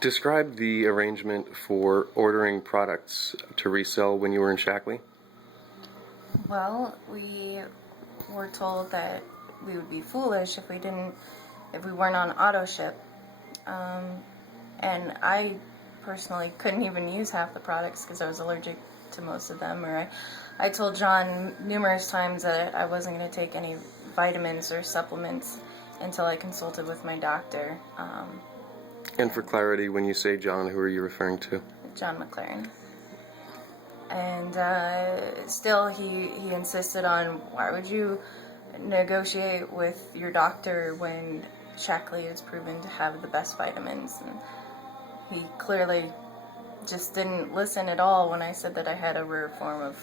Describe the arrangement for ordering products to resell when you were in Shaklee. Well, we were told that we would be foolish if we weren't on auto ship. Um, and I personally couldn't even use half the products because I was allergic to most of them. I told John numerous times that I wasn't going to take any vitamins or supplements until I consulted with my doctor, And for clarity, when you say John, who are you referring to? John McLaren. And still, he insisted on, why would you negotiate with your doctor when Shaklee is proven to have the best vitamins? And he clearly just didn't listen at all when I said that I had a rare form of,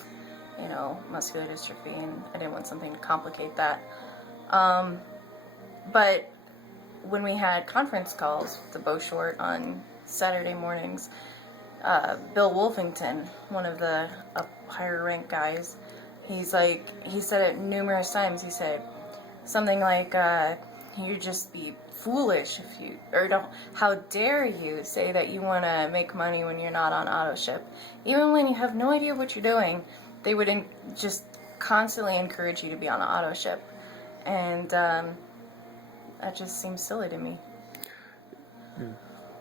muscular dystrophy, and I didn't want something to complicate that. But when we had conference calls with the Bow Short on Saturday mornings, Bill Wolfington, one of the higher ranked guys, he said it numerous times. He said something like, "You just be foolish if you, or don't. How dare you say that you want to make money when you're not on auto ship? Even when you have no idea what you're doing, they would just constantly encourage you to be on auto ship." And that just seems silly to me.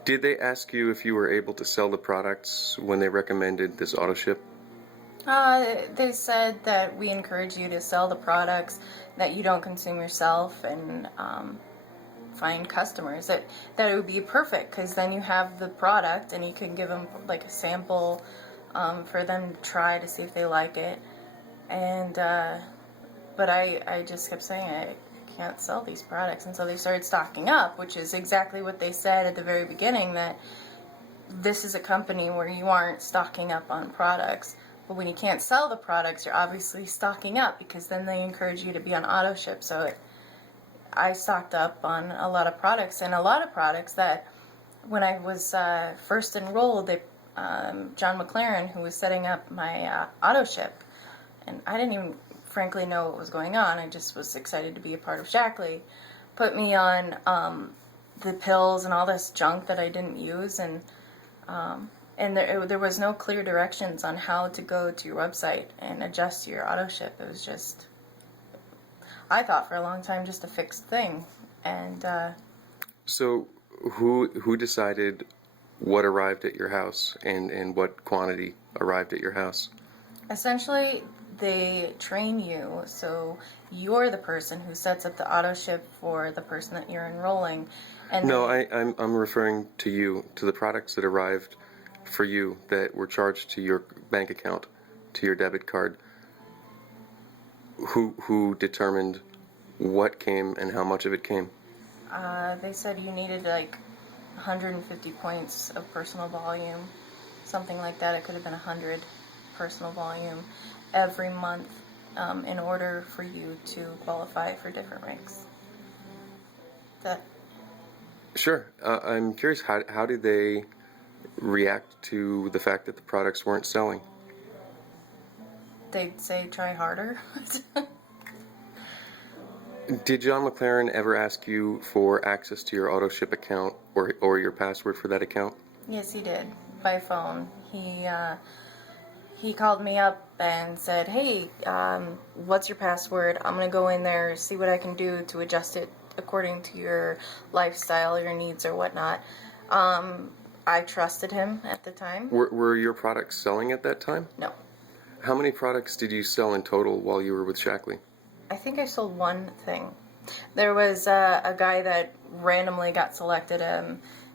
Did they ask you if you were able to sell the products when they recommended this auto ship? They said that we encourage you to sell the products that you don't consume yourself, and find customers. That it would be perfect, because then you have the product and you can give them like a sample for them to try to see if they like it. And but I just kept saying I can't sell these products, and so they started stocking up, which is exactly what they said at the very beginning, that this is a company where you aren't stocking up on products. But when you can't sell the products, you're obviously stocking up, because then they encourage you to be on auto ship. So I stocked up on a lot of products, and a lot of products that when I was first enrolled, John McLaren, who was setting up my auto ship, and I didn't even frankly know what was going on. I just was excited to be a part of Shaklee, put me on the pills and all this junk that I didn't use, and there was no clear directions on how to go to your website and adjust your auto ship. It was just, I thought for a long time, just a fixed thing. And So who decided what arrived at your house and what quantity arrived at your house? essentially, they train you, so you're the person who sets up the auto ship for the person that you're enrolling. And No, I'm referring to you, to the products that arrived for you that were charged to your bank account, to your debit card. Who determined what came and how much of it came? they said you needed like 150 points of personal volume, something like that. It could have been 100 personal volume every month, in order for you to qualify for different ranks. That Sure. I'm curious, how did they react to the fact that the products weren't selling? they'd say try harder. Did John McLaren ever ask you for access to your auto ship account or your password for that account? Yes, he did, by phone. He called me up and said, "Hey, what's your password? I'm gonna go in there, see what I can do to adjust it according to your lifestyle, your needs, or whatnot." I trusted him at the time. Were your products selling at that time? No, How many products did you sell in total while you were with Shaklee? I think I sold one thing. There was a guy that randomly got selected.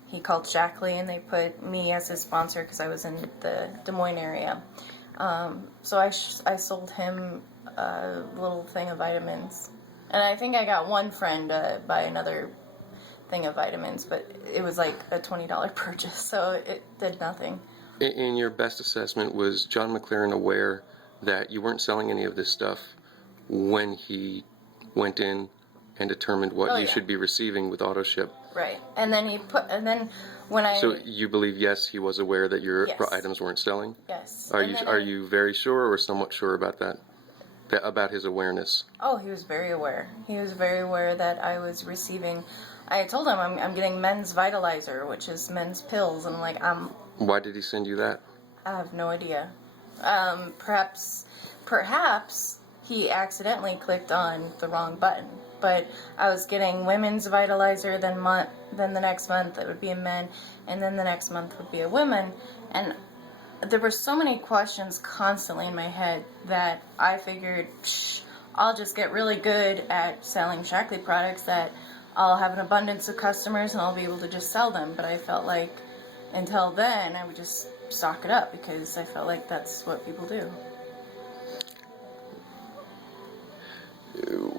He called Shaklee, and they put me as his sponsor because I was in the Des Moines area. So I sold him a little thing of vitamins. And I think I got one friend buy another thing of vitamins, but it was like a $20 purchase, so it did nothing. In your best assessment, was John McLaren aware that you weren't selling any of this stuff when he went in and determined what you yeah. should be receiving with auto ship? Right. And then when I... So you believe, yes, he was aware that your Yes. items weren't selling? Yes. Are And you then are you very sure or somewhat sure about that? About his awareness? Oh, he was very aware. He was very aware that I was receiving I told him I'm getting men's vitalizer, which is men's pills, and I'm like, Why did he send you that? I have no idea. Perhaps he accidentally clicked on the wrong button. But I was getting women's vitalizer, then the next month it would be a men, and then the next month would be a women, and there were so many questions constantly in my head that I figured, I'll just get really good at selling Shaklee products, that I'll have an abundance of customers and I'll be able to just sell them. But I felt like until then I would just stock it up because I felt like that's what people do.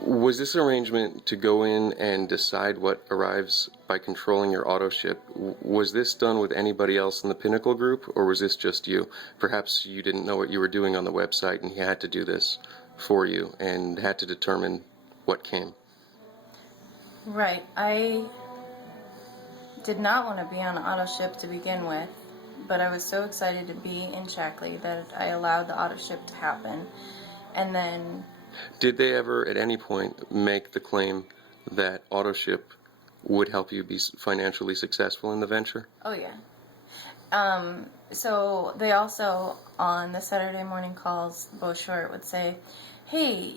Was this arrangement to go in and decide what arrives by controlling your auto ship? Was this done with anybody else in the Pinnacle group, or was this just you? Perhaps you didn't know what you were doing on the website and he had to do this for you and had to determine what came. Right. I did not want to be on auto ship to begin with, but I was so excited to be in Shaklee that I allowed the auto ship to happen. And then Did they ever at any point make the claim that AutoShip would help you be financially successful in the venture? oh yeah. So they also, on the Saturday morning calls, Bo Short would say, hey,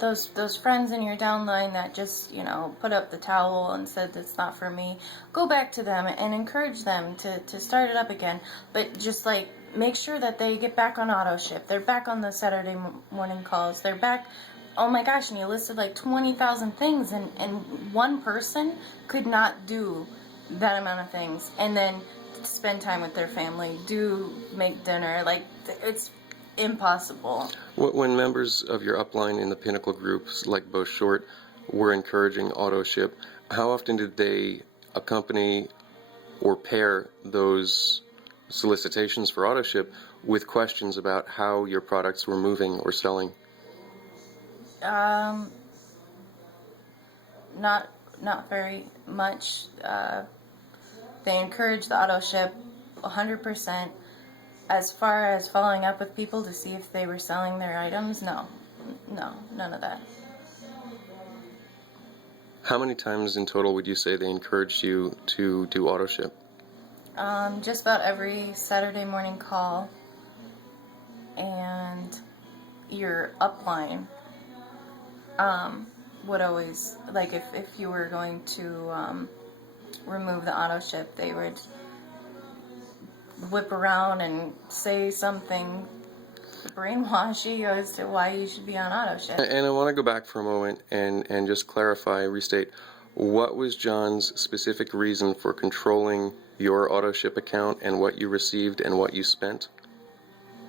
those friends in your downline that just, put up the towel and said it's not for me, go back to them and encourage them to start it up again. But just like, make sure that they get back on auto ship. They're back on the Saturday morning calls. They're back. Oh my gosh, and you listed like 20,000 things, and one person could not do that amount of things. And then spend time with their family, make dinner. Like, it's impossible. When members of your upline in the Pinnacle groups, like Bo Short, were encouraging auto ship, how often did they accompany or pair those solicitations for auto ship with questions about how your products were moving or selling? Not very much. They encourage the auto ship 100%. As far as following up with people to see if they were selling their items, no, none of that. How many times in total would you say they encouraged you to do auto ship? Just about every Saturday morning call, and your upline would always, like, if you were going to remove the auto ship, they would whip around and say something brainwash you as to why you should be on auto ship. And I want to go back for a moment and just clarify, restate, what was John's specific reason for controlling your auto ship account and what you received and what you spent?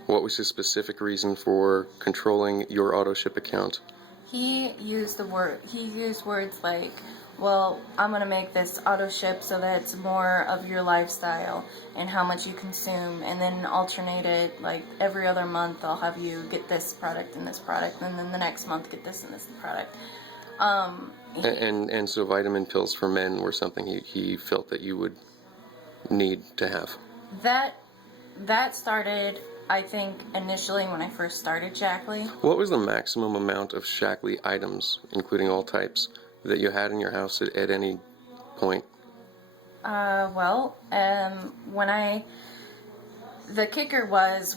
What was his specific reason for controlling your auto ship account? He used words like, well, I'm going to make this auto ship so that it's more of your lifestyle and how much you consume, and then alternate it, like every other month I'll have you get this product and this product, and then the next month get this and this product. And so vitamin pills for men were something he felt that you would need to have. That started, I think, initially when I first started Shaklee. What was the maximum amount of Shaklee items, including all types, that you had in your house at any point? The kicker was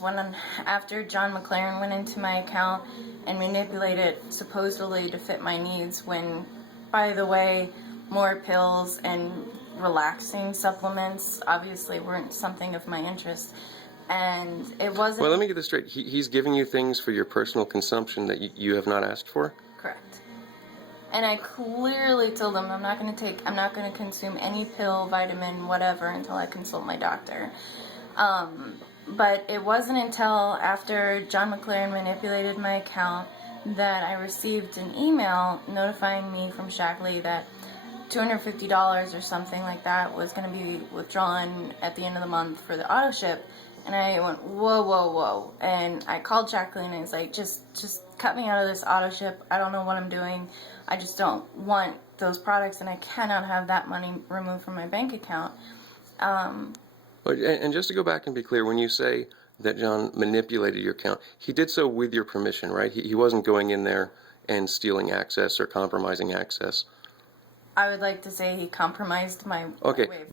after John McLaren went into my account and manipulated it supposedly to fit my needs, when, by the way, more pills and relaxing supplements obviously weren't something of my interest. And it wasn't... Well, let me get this straight. He's giving you things for your personal consumption that you have not asked for? Correct. And I clearly told him I'm not going to consume any pill, vitamin, whatever until I consult my doctor. But it wasn't until after John McLaren manipulated my account that I received an email notifying me from Shaklee that $250 or something like that was going to be withdrawn at the end of the month for the auto ship. And I went, whoa. And I called Shaklee and I was like, just cut me out of this auto ship. I don't know what I'm doing. I just don't want those products, and I cannot have that money removed from my bank account. And just to go back and be clear, when you say that John manipulated your account, he did so with your permission, right? He wasn't going in there and stealing access or compromising access. I would like to say he compromised my Okay. way of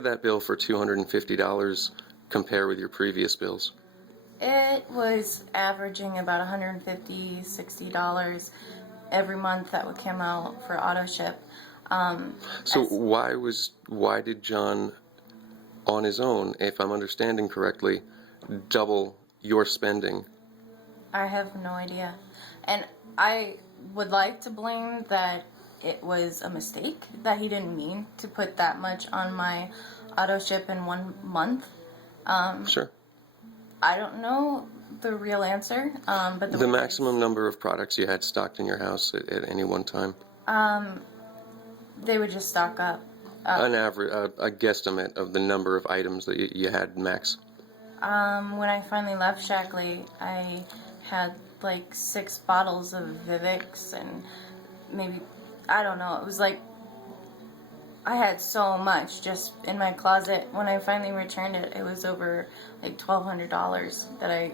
That bill for $250 compare with your previous bills? It was averaging about $150, $60 every month that would come out for auto ship. So As why did John on his own, if I'm understanding correctly, double your spending? I have no idea. And I would like to blame that it was a mistake, that he didn't mean to put that much on my auto ship in 1 month. Sure. I don't know the real answer, but The maximum number of products you had stocked in your house at any one time? they would just stock up. An average, a guesstimate of the number of items that you had max? When I finally left Shaklee, I had like 6 bottles of Vivix and maybe, I don't know, it was like I had so much just in my closet. When I finally returned it, it was over like $1,200 that I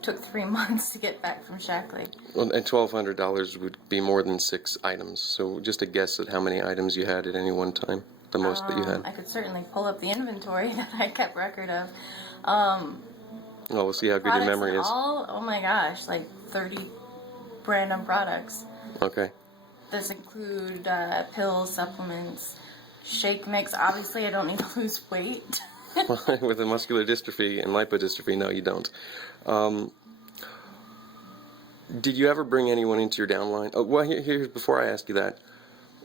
took 3 months to get back from Shaklee. Well, and $1,200 would be more than 6 items. So just a guess at how many items you had at any one time, the most that you had. I could certainly pull up the inventory that I kept record of. Well, we'll see how good your Products memory and is. all, oh my gosh, like 30 random products. Okay. This include pills, supplements, shake mix. Obviously, I don't need to lose weight. With a muscular dystrophy and lipodystrophy, no, you don't. Did you ever bring anyone into your downline? Oh, well, here, before I ask you that,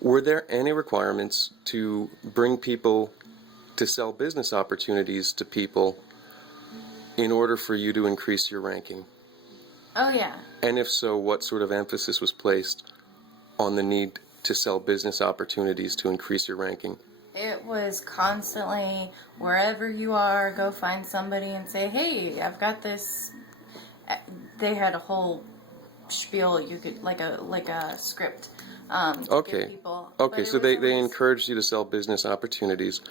were there any requirements to bring people to sell business opportunities to people in order for you to increase your ranking? Oh yeah. And if so, what sort of emphasis was placed on the need to sell business opportunities to increase your ranking? It was constantly, wherever you are, go find somebody and say, hey, I've got this. They had a whole spiel, you could, like a script. To Okay. give people. Okay, so they encouraged you to sell business opportunities.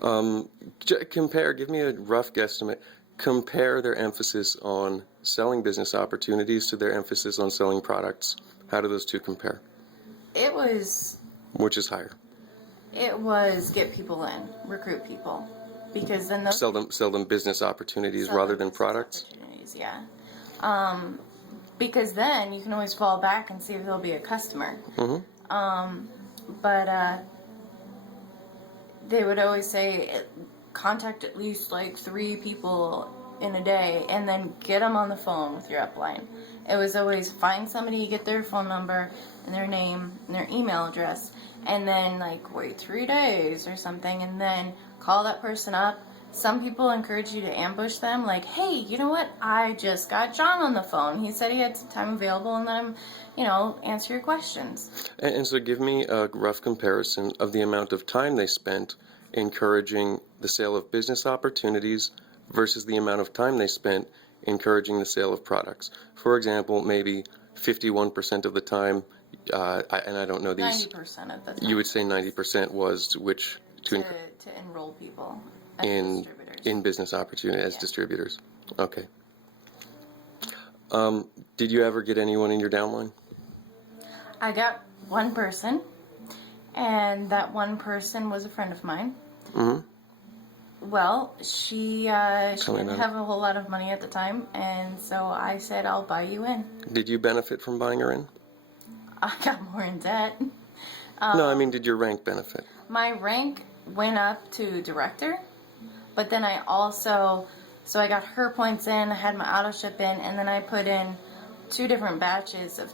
Give me a rough guesstimate. Compare their emphasis on selling business opportunities to their emphasis on selling products. How do those two compare? It was Which is higher? get people in, recruit people, because then those Sell them business opportunities sell rather them than business products? opportunities, yeah. Because then you can always fall back and see if there'll be a customer. But they would always say, contact at least like 3 people in a day and then get them on the phone with your upline. It was always find somebody, get their phone number and their name and their email address, and then like wait 3 days or something and then call that person up. Some people encourage you to ambush them, like, hey, you know what, I just got John on the phone, he said he had some time available, and let him, answer your questions. And so give me a rough comparison of the amount of time they spent encouraging the sale of business opportunities versus the amount of time they spent encouraging the sale of products. For example, maybe 51% of the time, and I don't know these. 90% of the time. You would say 90% was which to enroll people as in distributors. in business opportunity as Yeah. distributors. Okay. Did you ever get anyone in your downline? I got one person, and that one person was a friend of mine. Well, she didn't have a whole lot of money at the time, and so I said, I'll buy you in. Did you benefit from buying her in? I got more in debt. No, I mean, did your rank benefit? My rank went up to director, but then I also, so I got her points in, I had my auto ship in, and then I put in 2 different batches of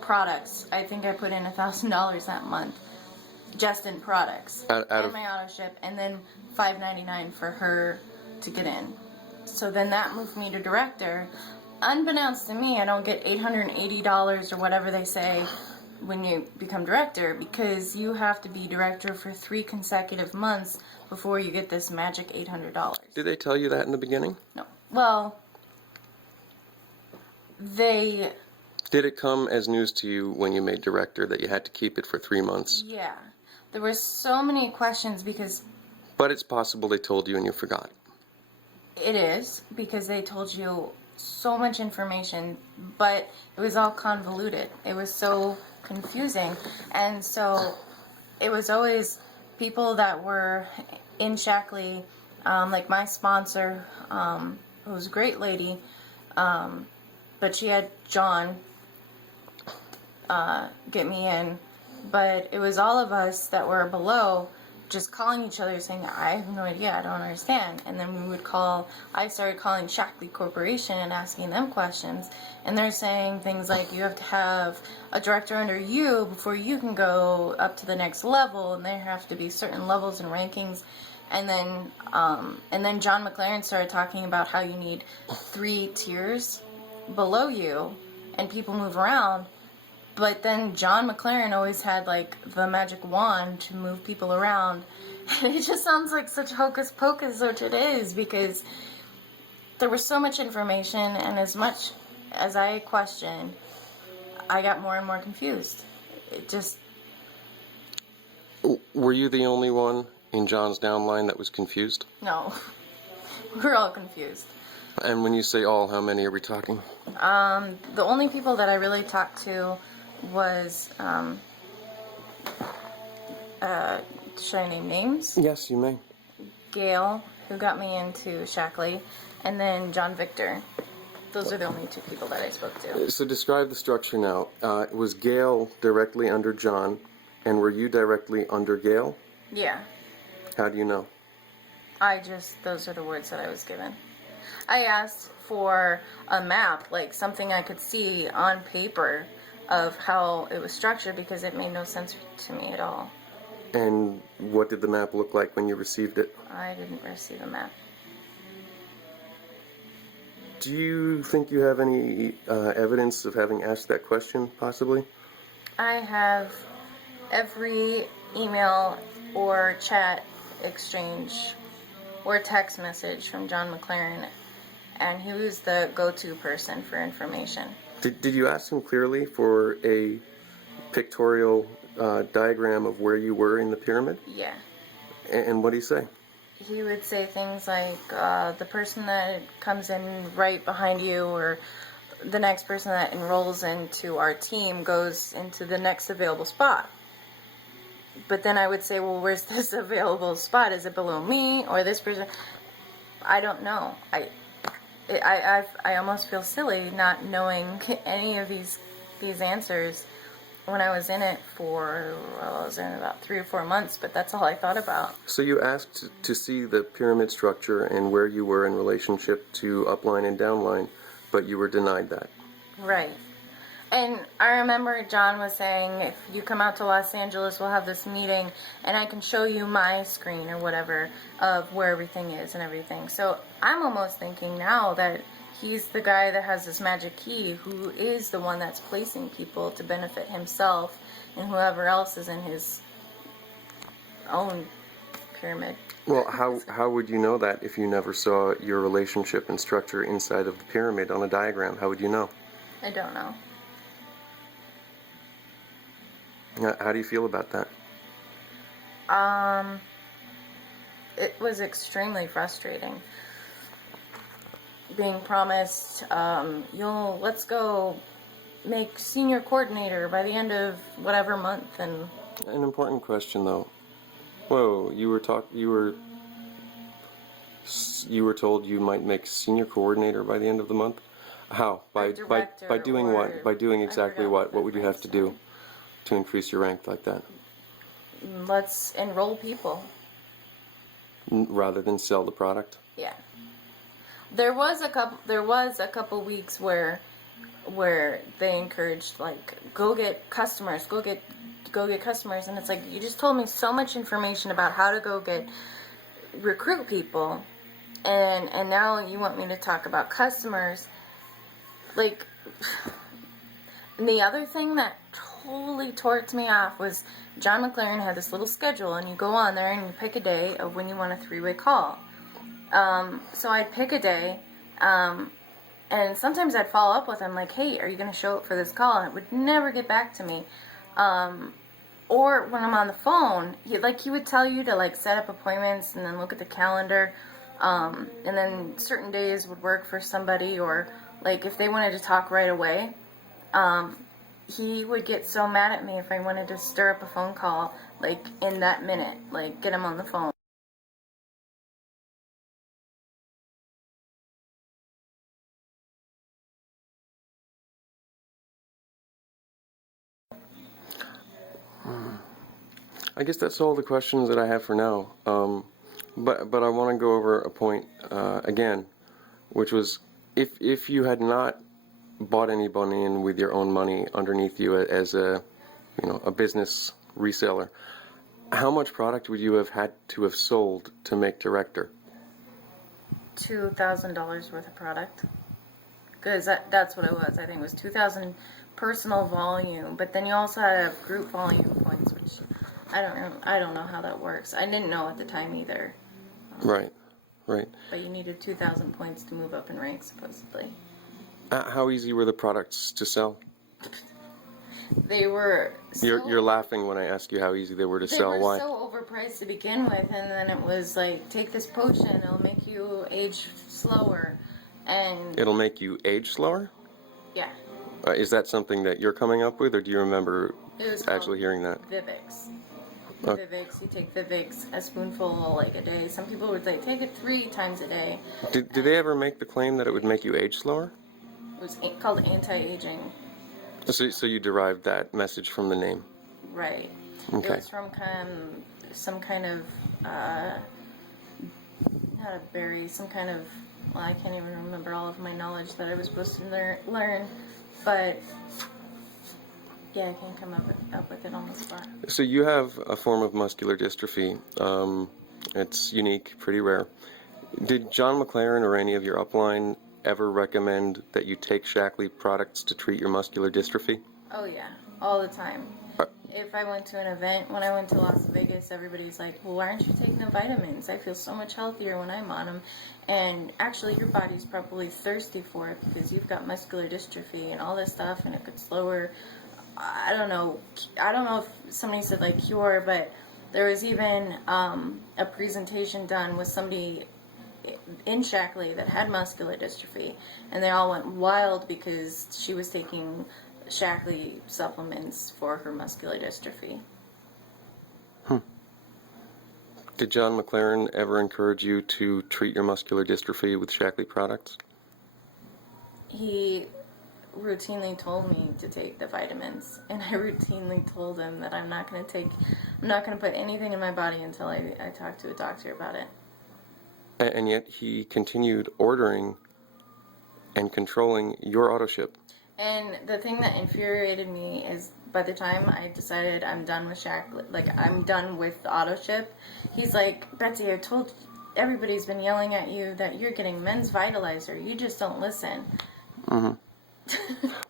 products. I think I put in $1,000 that month just in products Out and of my auto ship, and then $5.99 for her to get in. So then that moved me to director. Unbeknownst to me, I don't get $880 or whatever they say when you become director, because you have to be director for 3 consecutive months before you get this magic $800. Did they tell you that in the beginning? No. Well, they... Did it come as news to you when you made director that you had to keep it for 3 months? Yeah. There were so many questions because But it's possible they told you and you forgot. It is, because they told you so much information, but it was all convoluted. It was so confusing. And so it was always people that were in Shaklee, like my sponsor, who was a great lady, but she had John get me in. But it was all of us that were below just calling each other saying, I have no idea, I don't understand. And then we would I started calling Shaklee Corporation and asking them questions. And they're saying things like, you have to have a director under you before you can go up to the next level, and there have to be certain levels and rankings. And then John McLaren started talking about how you need 3 tiers below you, and people move around. But then John McLaren always had like the magic wand to move people around. And it just sounds like such hocus pocus, which it is, because there was so much information, and as much as I questioned, I got more and more confused. It just... Were you the only one in John's downline that was confused? No. We're all confused. And when you say all, how many are we talking? The only people that I really talked to was, should I name names? Yes, you may. Gail, who got me into Shaklee, and then John Victor. Those are the only 2 people that I spoke to. So describe the structure now. Was Gail directly under John, and were you directly under Gail? Yeah. How do you know? Those are the words that I was given. I asked for a map, like something I could see on paper of how it was structured, because it made no sense to me at all. And what did the map look like when you received it? I didn't receive a map. Do you think you have any evidence of having asked that question, possibly? I have every email or chat exchange or text message from John McLaren, and he was the go-to person for information. Did you ask him clearly for a pictorial diagram of where you were in the pyramid? Yeah. And what did he say? He would say things like, the person that comes in right behind you, or the next person that enrolls into our team goes into the next available spot. But then I would say, well, where's this available spot? Is it below me or this person? I don't know. I almost feel silly not knowing any of these answers when I was in it for, I was in about 3 or 4 months, but that's all I thought about. So you asked to see the pyramid structure and where you were in relationship to upline and downline, but you were denied that. Right. And I remember John was saying, if you come out to Los Angeles, we'll have this meeting, and I can show you my screen or whatever of where everything is and everything. So I'm almost thinking now that he's the guy that has this magic key, who is the one that's placing people to benefit himself and whoever else is in his own pyramid. Well, how would you know that if you never saw your relationship and structure inside of the pyramid on a diagram? How would you know? I don't know. How do you feel about that? It was extremely frustrating. Being promised, let's go make senior coordinator by the end of whatever month, and... An important question, though. Whoa, you were told you might make senior coordinator by the end of the month? How? By doing what? By doing exactly what? What would you have to do to increase your rank like that? Let's enroll people. Rather than sell the product? Yeah. There was a couple weeks where they encouraged, like, go get customers, and it's like, you just told me so much information about how to recruit people, and now you want me to talk about customers. Like, and the other thing that totally torqued me off was John McLaren had this little schedule, and you go on there and you pick a day of when you want a 3-way call. So I'd pick a day, and sometimes I'd follow up with him like, hey, are you going to show up for this call? And it would never get back to me. or when I'm on the phone, he would tell you to like set up appointments and then look at the calendar, and then certain days would work for somebody, or like if they wanted to talk right away, he would get so mad at me if I wanted to stir up a phone call like in that minute, like get him on the phone. I guess that's all the questions that I have for now. But I want to go over a point again, which was if you had not bought anybody in with your own money underneath you as a business reseller, how much product would you have had to have sold to make director? $2,000 worth of product, because that's what it was. I think it was 2,000 personal volume, but then you also had to have group volume points, which I don't know how that works. I didn't know at the time either. Right. But you needed 2,000 points to move up in rank, supposedly. How easy were the products to sell? They were You're laughing when I ask you how easy they were to sell. They were Why? so overpriced to begin with, and then it was like, take this potion, it'll make you age slower, and It'll make you age slower? yeah, Is that something that you're coming up with, or do you remember it was actually hearing that? Vivix. Okay. Vivix, you take Vivix a spoonful like a day. Some people would like take it 3 times a day. Did they ever make the claim that it would make you age slower? It was called anti-aging. So you derived that message from the name? Right. Okay. It was from some kind of not a berry, some kind of, well, I can't even remember all of my knowledge that I was supposed to learn, but yeah, I can't come up with it on the spot. So you have a form of muscular dystrophy. It's unique, pretty rare. Did John McLaren or any of your upline ever recommend that you take Shaklee products to treat your muscular dystrophy? Oh yeah, all the time. If I went to an event, when I went to Las Vegas, everybody's like, well, why aren't you taking the vitamins? I feel so much healthier when I'm on them. And actually, your body's probably thirsty for it because you've got muscular dystrophy and all this stuff, and it could slower. I don't know if somebody said like cure, but there was even a presentation done with somebody in Shaklee that had muscular dystrophy, and they all went wild because she was taking Shaklee supplements for her muscular dystrophy. Did John McLaren ever encourage you to treat your muscular dystrophy with Shaklee products? He routinely told me to take the vitamins, and I routinely told him that I'm not going to put anything in my body until I talk to a doctor about it. And yet he continued ordering and controlling your auto ship. And the thing that infuriated me is by the time I decided I'm done with Shaklee, like I'm done with the auto ship, he's like, Betsy, I told everybody's been yelling at you that you're getting men's vitalizer. You just don't listen. Mm-hmm.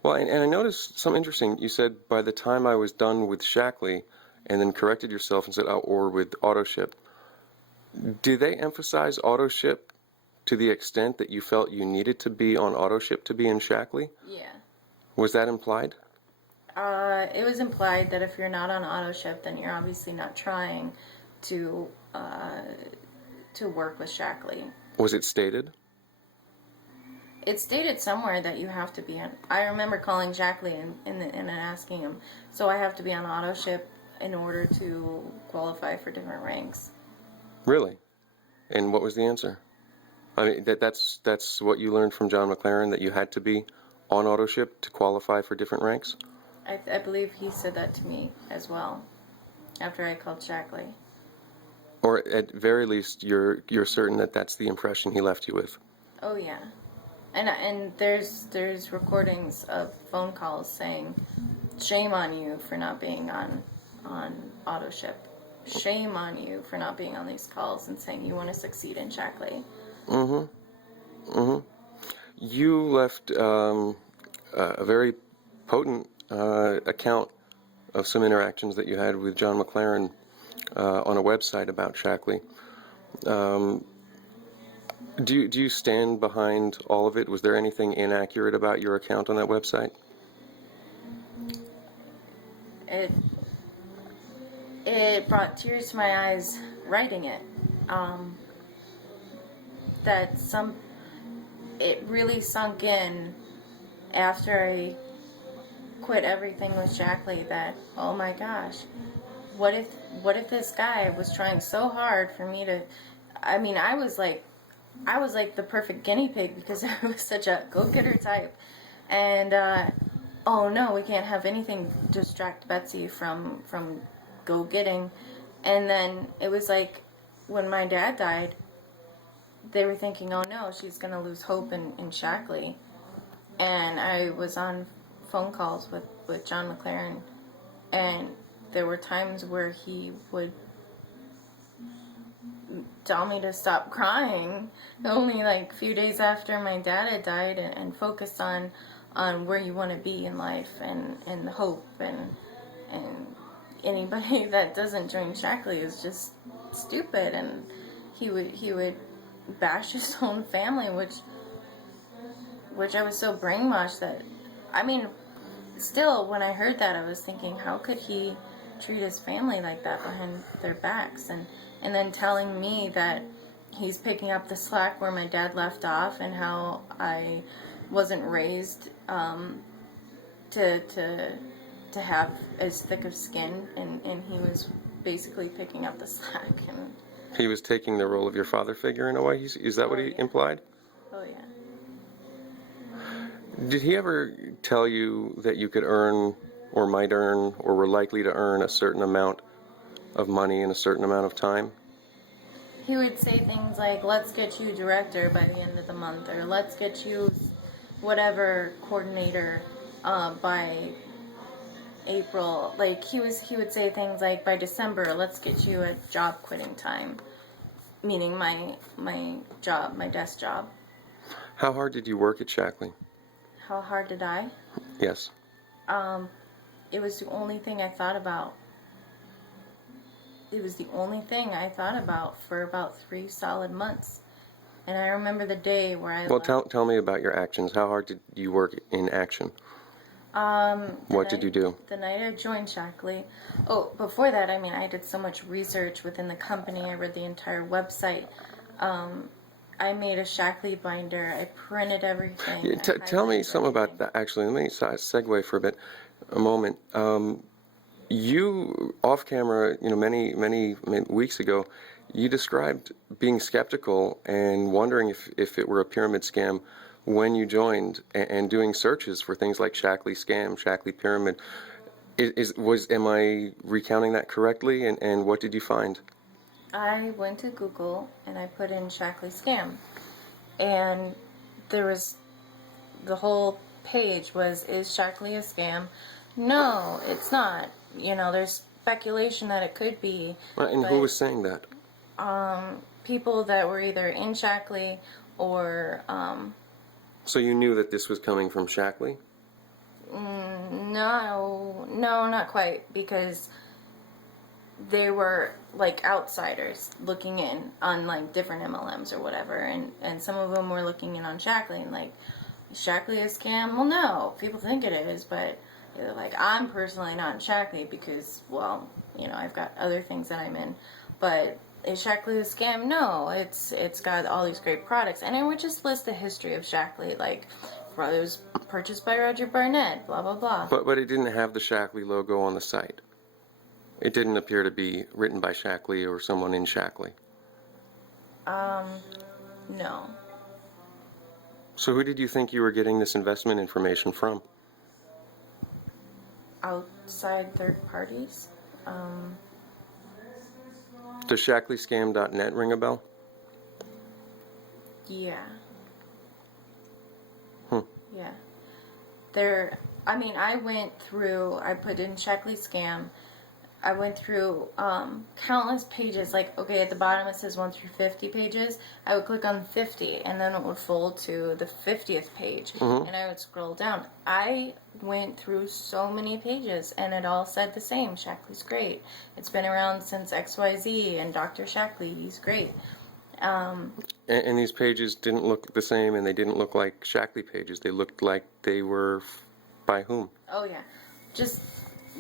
Well, and I noticed something interesting. You said by the time I was done with Shaklee, and then corrected yourself and said, oh, or with auto ship. Do they emphasize auto ship to the extent that you felt you needed to be on auto ship to be in Shaklee? Yeah. Was that implied? It was implied that if you're not on auto ship, then you're obviously not trying to work with Shaklee. Was it stated? It's stated somewhere that you have to be on. I remember calling Shaklee and asking him, so I have to be on auto ship in order to qualify for different ranks. Really? And what was the answer? I mean, that's what you learned from John McLaren, that you had to be on auto ship to qualify for different ranks? I believe he said that to me as well after I called Shaklee. Or at very least, you're certain that that's the impression he left you with? Oh yeah, and there's recordings of phone calls saying, "Shame on you for not being on auto ship. Shame on you for not being on these calls," and saying you want to succeed in Shaklee. Mm-hmm. Mm-hmm. You left a very potent account of some interactions that you had with John McLaren on a website about Shaklee. Do you stand behind all of it? Was there anything inaccurate about your account on that website? it brought tears to my eyes writing it. Um, that some it really sunk in after I quit everything with Shaklee that, oh my gosh, what if this guy was trying so hard for me to, I mean, I was like the perfect guinea pig because I was such a go-getter type. And oh no, we can't have anything distract Betsy from go-getting. And then it was like when my dad died, they were thinking, oh no, she's gonna lose hope in Shaklee. And I was on phone calls with John McLaren, and there were times where he would tell me to stop crying only like a few days after my dad had died, and focus on where you want to be in life, and hope, and anybody that doesn't join Shaklee is just stupid. And he would bash his own family, which I was so brainwashed that, I mean, still when I heard that I was thinking, how could he treat his family like that behind their backs, and then telling me that he's picking up the slack where my dad left off, and how I wasn't raised to have as thick of skin, and he was basically picking up the slack. And He was taking the role of your father figure in a way. Is that what he implied? oh yeah. Did he ever tell you that you could earn, or might earn, or were likely to earn a certain amount of money in a certain amount of time? He would say things like, let's get you director by the end of the month, or let's get you whatever coordinator by April. Like he would say things like, by December, let's get you a job quitting time, meaning my job, my desk job. How hard did you work at Shaklee? How hard did I? Yes. It was the only thing I thought about. It was the only thing I thought about for about 3 solid months. And I remember the day where I Well, left. tell me about your actions. How hard did you work in action? What did you do? The night I joined Shaklee. Oh, before that, I mean, I did so much research within the company. I read the entire website. I made a Shaklee binder. I printed everything. Yeah, tell me something about that. Actually, let me segue for a moment. You, off camera, many weeks ago, you described being skeptical and wondering if it were a pyramid scam when you joined, and doing searches for things like Shaklee scam, Shaklee pyramid. Am I recounting that correctly? And what did you find? I went to Google and I put in Shaklee scam, and there was the whole page was, is Shaklee a scam? No, it's not. There's speculation that it could be. And but, who was saying that? people that were either in Shaklee or So you knew that this was coming from Shaklee? no, not quite, because they were like outsiders looking in on like different MLMs or whatever, and some of them were looking in on Shaklee and like, Shaklee is scam? Well, no, people think it is, but they're like, I'm personally not in Shaklee because, well, I've got other things that I'm in, but is Shaklee a scam? No, it's got all these great products, and I would just list the history of Shaklee, like Brothers purchased by Roger Barnett, blah blah blah. But it didn't have the Shaklee logo on the site. It didn't appear to be written by Shaklee or someone in Shaklee. No. So who did you think you were getting this investment information from? Outside third parties. Does ShakleeScam.net ring a bell? Yeah. Hmm. Yeah. I put in Shaklee scam. I went through countless pages. Like, okay, at the bottom it says 1 through 50 pages. I would click on 50, and then it would fold to the 50th page, and I would scroll down. I went through so many pages, and it all said the same. Shaklee's great. It's been around since XYZ, and Dr. Shaklee, he's great. And these pages didn't look the same, and they didn't look like Shaklee pages. They looked like they were by whom? Oh, yeah. Just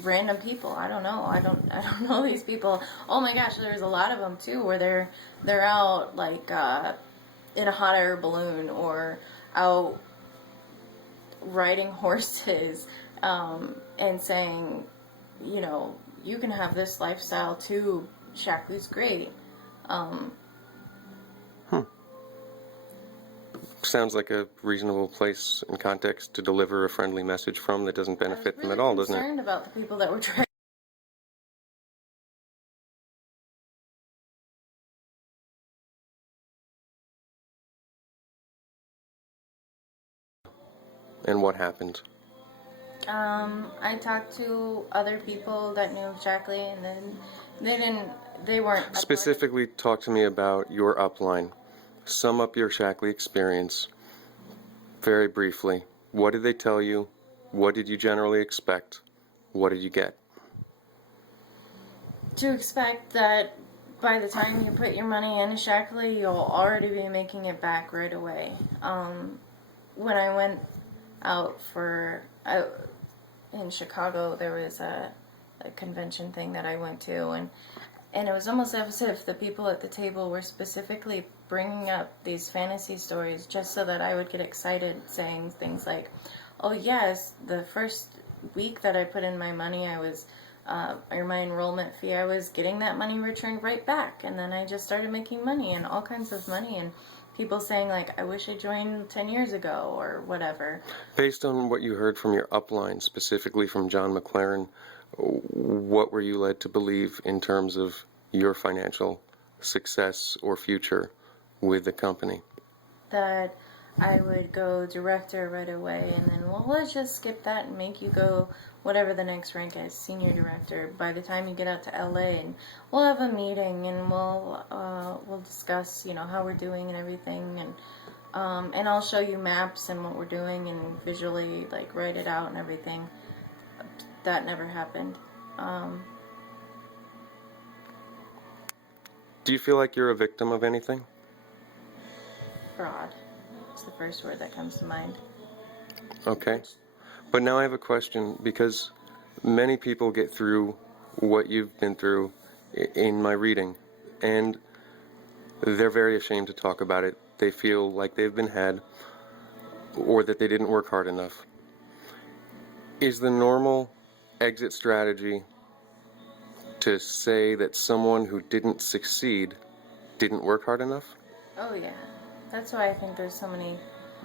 random people. I don't know. I don't know these people. Oh my gosh, there's a lot of them too, where they're out like in a hot air balloon or out riding horses, and saying, you know, you can have this lifestyle too. Shaklee's great. Um, Sounds like a reasonable place and context to deliver a friendly message from that doesn't I was benefit them really at all, doesn't it? concerned about the people that were trying. And what happened? I talked to other people that knew Shaklee, and then they weren't a part of- Specifically, talk to me about your upline. Sum up your Shaklee experience very briefly. What did they tell you? What did you generally expect? What did you get? to expect that by the time you put your money into Shaklee, you'll already be making it back right away. When I went out in Chicago, there was a convention thing that I went to, and it was almost as if the people at the table were specifically bringing up these fantasy stories just so that I would get excited, saying things like, "Oh yes, the first week that I put in my money, or my enrollment fee, I was getting that money returned right back, and then I just started making money and all kinds of money." And people saying like, "I wish I joined 10 years ago," or whatever. Based on what you heard from your upline, specifically from John McLaren, what were you led to believe in terms of your financial success or future with the company? That I would go director right away, and then, well, let's just skip that and make you go whatever the next rank is, senior director. By the time you get out to LA, and we'll have a meeting, and we'll discuss, you know, how we're doing and everything, and I'll show you maps and what we're doing, and visually like write it out and everything. That never happened. Do you feel like you're a victim of anything? Fraud. It's the first word that comes to mind. Okay. But now I have a question, because many people get through what you've been through in my reading, and they're very ashamed to talk about it. They feel like they've been had, or that they didn't work hard enough. Is the normal exit strategy to say that someone who didn't succeed didn't work hard enough? Oh yeah, that's why I think there's so many.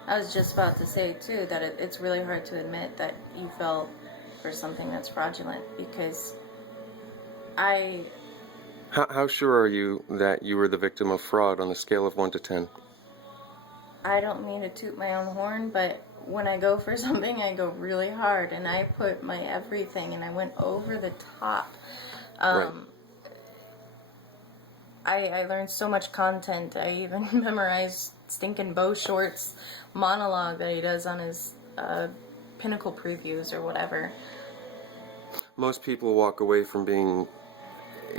I was just about to say too that it's really hard to admit that you fell for something that's fraudulent, because How sure are you that you were the victim of fraud on a scale of 1 to 10? I don't mean to toot my own horn, but when I go for something, I go really hard, and I put my everything, and I went over the top. Right. I learned so much content. I even memorized Stinkin' Bo Short's monologue that he does on his Pinnacle previews or whatever. Most people walk away from being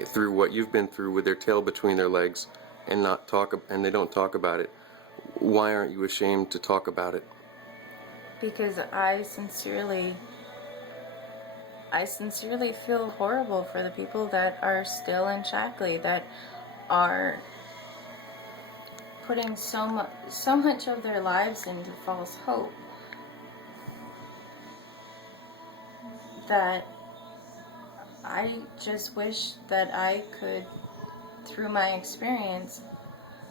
through what you've been through with their tail between their legs and they don't talk about it. Why aren't you ashamed to talk about it? Because I sincerely feel horrible for the people that are still in Shaklee, that are putting so much of their lives into false hope, that I just wish that I could, through my experience,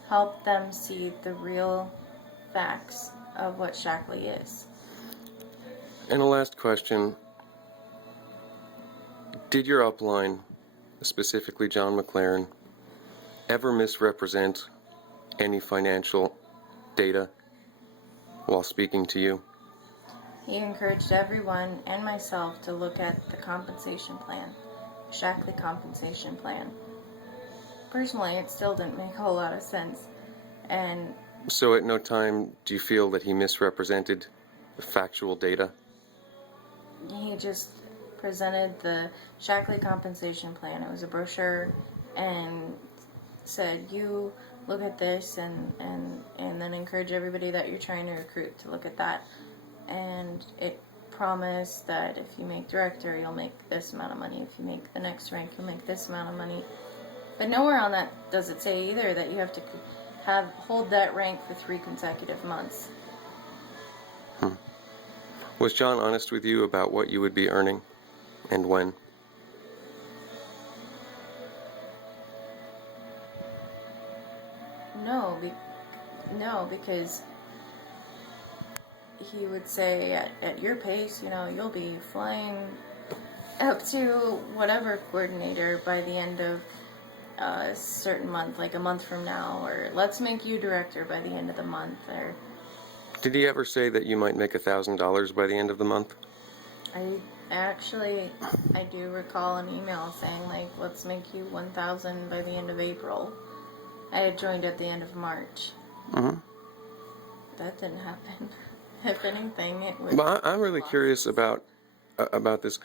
help them see the real facts of what Shaklee is. And a last question. Did your upline, specifically John McLaren, ever misrepresent any financial data while speaking to you? He encouraged everyone and myself to look at the compensation plan, Shaklee compensation plan. Personally, it still didn't make a whole lot of sense. And So at no time do you feel that he misrepresented the factual data? he just presented the Shaklee compensation plan. It was a brochure, and said, you look at this, and then encourage everybody that you're trying to recruit to look at that. And it promise that if you make director, you'll make this amount of money. If you make the next rank, you'll make this amount of money. But nowhere on that does it say either that you have to hold that rank for 3 consecutive months. Was John honest with you about what you would be earning and when? No, because he would say at your pace, you'll be flying up to whatever coordinator by the end of a certain month, like a month from now, or let's make you director by the end of the month, or... Did he ever say that you might make $1,000 by the end of the month? I do recall an email saying, like, let's make you 1,000 by the end of April. I had joined at the end of March. Mm-hmm. That didn't happen. If anything, it was... But I'm really curious about this.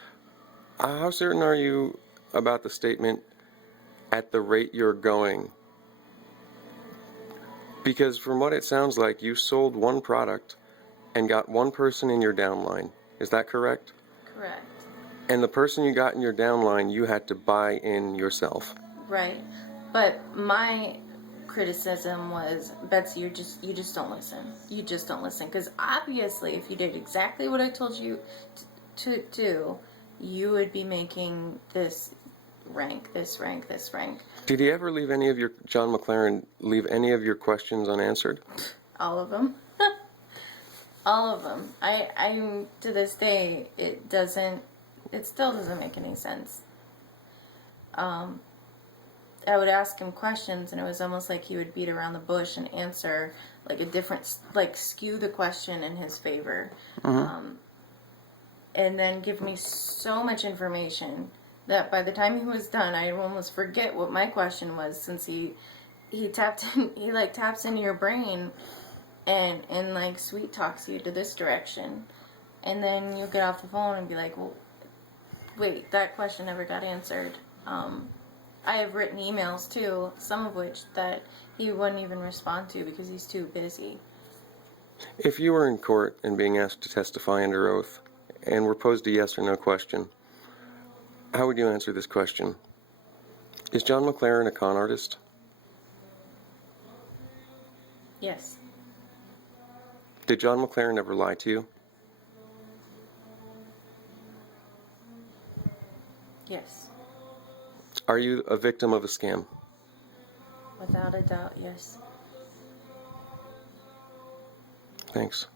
How certain are you about the statement, at the rate you're going? Because from what it sounds like, you sold one product and got one person in your downline. Is that correct? Correct. And the person you got in your downline, you had to buy in yourself. Right. But my criticism was, Betsy, you just don't listen. You just don't listen. Because obviously, if you did exactly what I told you to do, you would be making this rank, this rank, this rank. Did he ever John McLaren, leave any of your questions unanswered? All of them. All of them. I to this day, it still doesn't make any sense. I would ask him questions, and it was almost like he would beat around the bush and answer like a different, like skew the question in his favor. Mm-hmm. And then give me so much information that by the time he was done, I almost forget what my question was, since he taps into your brain and like sweet talks you to this direction, and then you get off the phone and be like, well, wait, that question never got answered. I have written emails too, some of which that he wouldn't even respond to because he's too busy. If you were in court and being asked to testify under oath and were posed a yes or no question, how would you answer this question? Is John McLaren a con artist? Yes. Did John McLaren ever lie to you? Yes. Are you a victim of a scam? Without a doubt, yes. Thanks.